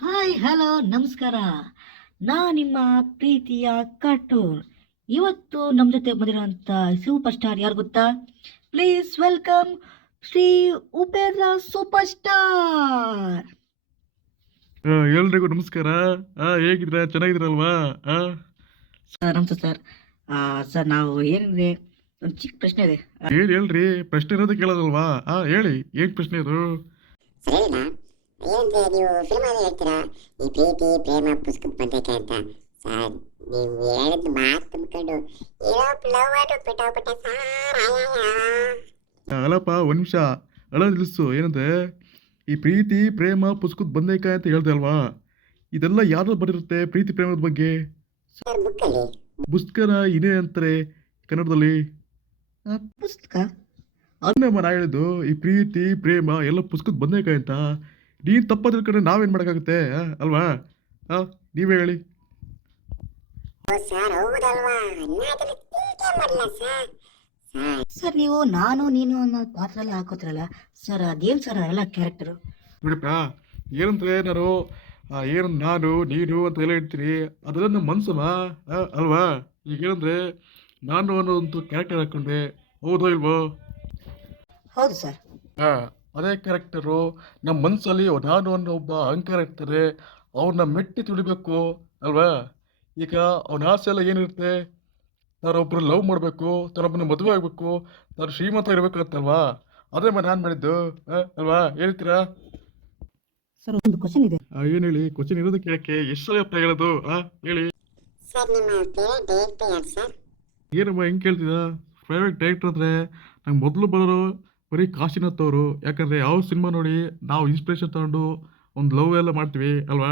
Hi hello ನಮಸ್ಕಾರ. ನಿಮ್ಮ ಪ್ರೀತಿಯ ಕಾರ್ಟೂನ್. ಇವತ್ತು ನಮ್ಮ ಜೊತೆ ಬಂದಿರೋಂಥ ಸೂಪರ್ ಸ್ಟಾರ್ ಯಾರು ಗೊತ್ತಾ? Please welcome Shri Upendra super star. ಎಲ್ರಿಗೂ ನಮಸ್ಕಾರ. ಹೇಗಿದ್ರ? ಚೆನ್ನಾಗಿದ್ರಲ್ವಾ? ಸರ್ ನಮಸ್ತೆ ಸರ್. ಸರ್ ನಾವು ಏನಿದೆ ಒಂದು ಚಿಕ್ಕ ಪ್ರಶ್ನೆ ಇದೆ. ಹೇಳ್ರಿ, ಪ್ರಶ್ನೆ ಇರೋದು ಕೇಳೋದಲ್ವಾ? ಹೇಳಿ, ಏನ್ ಪ್ರಶ್ನೆ ಇದು? ಸರಿನಾ? ಏನಂದ್ರೆ ನೀವು ಸಿನಿಮಾದಲ್ಲಿ ಹೇಳ್ತೀರಾ ಈ ಪ್ರೀತಿ ಪ್ರೇಮ ಪುಸ್ತಕ ಬಂದೈತೆ ಅಂತ. ಸರ್ ನೀವು ಹೇಳಿದ ಮಾತು ತುಂಬಿಕೊಂಡು ಲವ್ ಆಟು ಪಿಟಾಪಿಟ ಅಲ್ಲಪ್ಪ, ಒಂದ್ ನಿಮಿಷ ಅಳೋದ್ ನಿಲ್ಸು. ಏನಂದ್ರೆ ಈ ಪ್ರೀತಿ ಪ್ರೇಮ ಪುಸ್ತಕದ ಬಂದೈಕ ಅಂತ ಹೇಳ್ದೆ ಅಲ್ವಾ? ಇದೆಲ್ಲ ಯಾವ್ದು ಬರೆದಿರುತ್ತೆ ಪ್ರೀತಿ ಪ್ರೇಮದ ಬಗ್ಗೆ? ಸರ್ ಬುಕ್ಕಲ್ಲಿ ಪುಸ್ತಕನ ಇದೇ ಅಂತಾರೆ ಕನ್ನಡದಲ್ಲಿ. ಪುಸ್ತಕ ಅದನ್ನ ನಾ ಹೇಳಿದ್ದು ಈ ಪ್ರೀತಿ ಪ್ರೇಮ ಎಲ್ಲ ಪುಸ್ತಕದ ಬಂದೈಕ ಅಂತ. ನೀನ್ ತಪ್ಪ ತಿಳ್ಕೊಂಡ್ರೆ ನಾವೇನ್ ಮಾಡಕ್ಕಾಗುತ್ತೆ? ಅಲ್ವಾ? ನೀವೇ ಹೇಳಿ. ಸರ್ ಹೌದಲ್ವಾ? ಅದನ್ನ ಟೀಕೆ ಮಾಡಲ್ಲ ಸರ್. ಸರ್ ನೀವು ನಾನು ನೀನು ಅನ್ನೋ ಪಾತ್ರ ಎಲ್ಲ ಹಾಕೋತಿರಲ್ಲ ಸರ್, ಅದೇನು ಸರ್ ಎಲ್ಲ ಕ್ಯಾರೆಕ್ಟರು? ನೋಡಪ್ಪ, ಏನಂದ್ರೆ ಏನು ನಾನು ನೀನು ಅಂತ ಎಲ್ಲ ಹೇಳ್ತೀನಿ, ಅದೆಲ್ಲ ನಮ್ಮ ಮನ್ಸಲ್ಲ. ಅಲ್ವಾ? ಈಗ ಏನಂದ್ರೆ ನಾನು ಅನ್ನೋದೊಂದು ಕ್ಯಾರೆಕ್ಟರ್ ಹಾಕೊಂಡೆ, ಹೌದೋ ಇಲ್ವೋ? ಹೌದು ಸರ್. ಅದೇ ಕ್ಯಾರೆಕ್ಟರು ನಮ್ಮ ಮನಸ್ಸಲ್ಲಿ ನಾನು ಅನ್ನೋ ಒಬ್ಬ ಅಹಂಕಾರ ಇರ್ತಾರೆ, ಅವ್ರನ್ನ ಮೆಟ್ಟಿ ತುಳಿಬೇಕು ಅಲ್ವಾ? ಈಗ ಅವನ ಆಸೆ ಎಲ್ಲ ಏನಿರುತ್ತೆ? ತಾನೊಬ್ಬರು ಲವ್ ಮಾಡಬೇಕು, ತಾನೊಬ್ಬನ ಮದುವೆ ಆಗಬೇಕು, ತಾನು ಶ್ರೀಮಂತ ಇರಬೇಕಂತಲ್ವಾ? ಅದೇ ನಾನು ಮಾಡಿದ್ದು. ಅಲ್ವಾ? ಹೇಳ್ತೀರಾ? ಸರ್ ಒಂದು ಕ್ವಶನ್ ಇದೆ. ಏನು ಹೇಳಿ? ಕ್ವಶನ್ ಇರೋದು ಕೇಳಕ್ಕೆ ಎಷ್ಟು ಸಲ ಅಪ್ಪ ಹೇಳೋದು? ಹೇಳಿ. ಸರ್ ನಿಮ್ಮ ಫೇವರೇಟ್ ಡೈರೆಕ್ಟರ್ ಯಾರು ಸರ್? ಏನಮ್ಮ ಹೆಂಗೆ ಕೇಳ್ತಿದ್ದ? ಫೇವ್ರೇಟ್ ಡೈರೆಕ್ಟರ್ ಅಂದರೆ ನಂಗೆ ಮೊದಲು ಬರೋರು ಬರೀ ಕಾಶಿನಾಥ್ ಅವರು. ಯಾಕಂದರೆ ಯಾವ ಸಿನಿಮಾ ನೋಡಿ ನಾವು ಇನ್ಸ್ಪಿರೇಷನ್ ತಗೊಂಡು ಒಂದು ಲವ್ ಎಲ್ಲ ಮಾಡ್ತೀವಿ ಅಲ್ವಾ?